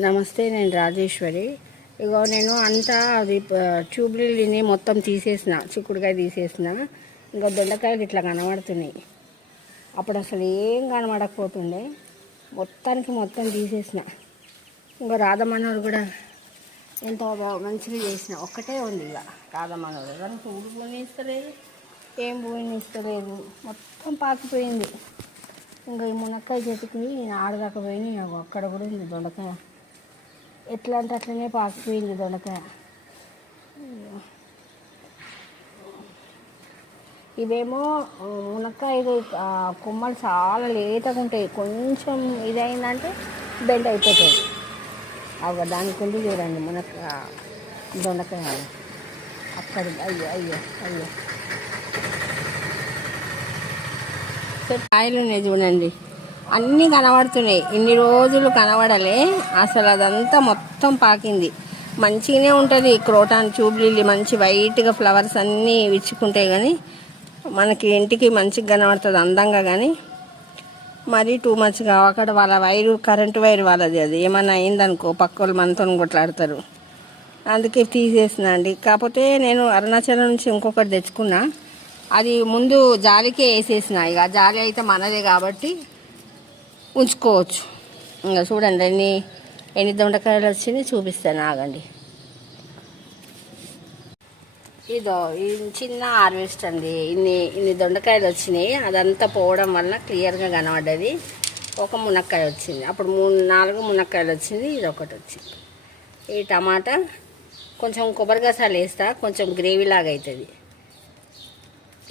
నమస్తే, నేను రాజేశ్వరి. ఇగో నేను అంతా అది ట్యూబ్లీని మొత్తం తీసేసిన, చిక్కుడుకాయ తీసేసిన. ఇంకా దొండకాయలు ఇట్లా కనబడుతున్నాయి. అప్పుడు అసలు ఏం కనబడకపోతుండే, మొత్తం తీసేసిన. ఇంకా రాధమనోరు కూడా ఎంత మంచిగా చేసిన, ఒక్కటే ఉంది ఇక రాధమనోరు. కానీ పూలు పూనిస్తలేదు, ఏం పూనిస్తలేదు, మొత్తం పాకిపోయింది. ఇంకా ఈ మునక్కాయ చెట్టుకి ఆడదాకా పోయినాయి. అక్కడ కూడా ఉంది దొండకాయ. ఎట్లా అంటే అట్లనే పాకిపోయింది దొండకాయ. ఇవేమో మునక్కాయ కొమ్మలు చాలా లేతగా ఉంటాయి. కొంచెం ఇదైందంటే బెండ్ అయిపోతుంది. అవి దానికి ఉంది చూడండి దొండకాయ. అక్కడ అయ్యో అయ్యో అయ్యో కాయలు ఉన్నాయి చూడండి, అన్నీ కనబడుతున్నాయి. ఇన్ని రోజులు కనబడలే, అసలు అదంతా మొత్తం పాకింది. మంచిగానే ఉంటుంది క్రోటాన్ ట్యూబ్లీలు, మంచి వైట్గా ఫ్లవర్స్ అన్నీ విచ్చుకుంటాయి. కానీ మనకి ఇంటికి మంచిగా కనబడుతుంది అందంగా. కానీ మరీ టూ మచ్గా అక్కడ వాళ్ళ కరెంటు వైరు వాళ్ళది, అది ఏమన్నా అయిందనుకో పక్క వాళ్ళు మనతో కొట్లాడతారు. అందుకే తీసేసిన అండి. కాకపోతే నేను అరుణాచలం నుంచి ఇంకొకటి తెచ్చుకున్నా, అది ముందు జాలికే వేసేసిన. ఇక జాలి అయితే మనదే కాబట్టి ఉంచుకోవచ్చు. ఇంకా చూడండి ఎన్ని దొండకాయలు వచ్చినాయి చూపిస్తాను, ఆగండి. ఇదో ఈ చిన్న హార్వెస్ట్ అండి. ఇన్ని దొండకాయలు వచ్చినాయి. అదంతా పోవడం వల్ల క్లియర్గా కనబడ్డది. ఒక మునక్కాయ వచ్చింది, అప్పుడు 4 మునక్కాయలు వచ్చింది, ఇది ఒకటి వచ్చింది. ఈ టమాటా కొంచెం కొబ్బరి గసాలు వేస్తా, కొంచెం గ్రేవీ లాగా అవుతుంది.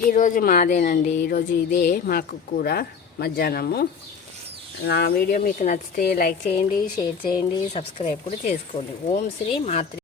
ఈరోజు మాదేనండి, ఈరోజు ఇదే మాకు కూర మధ్యాహ్నము. నా వీడియో మీకు నచ్చితే లైక్ చేయండి, షేర్ చేయండి, సబ్స్క్రైబ్ కూడా చేసుకోండి. ఓం శ్రీ మాత్రే.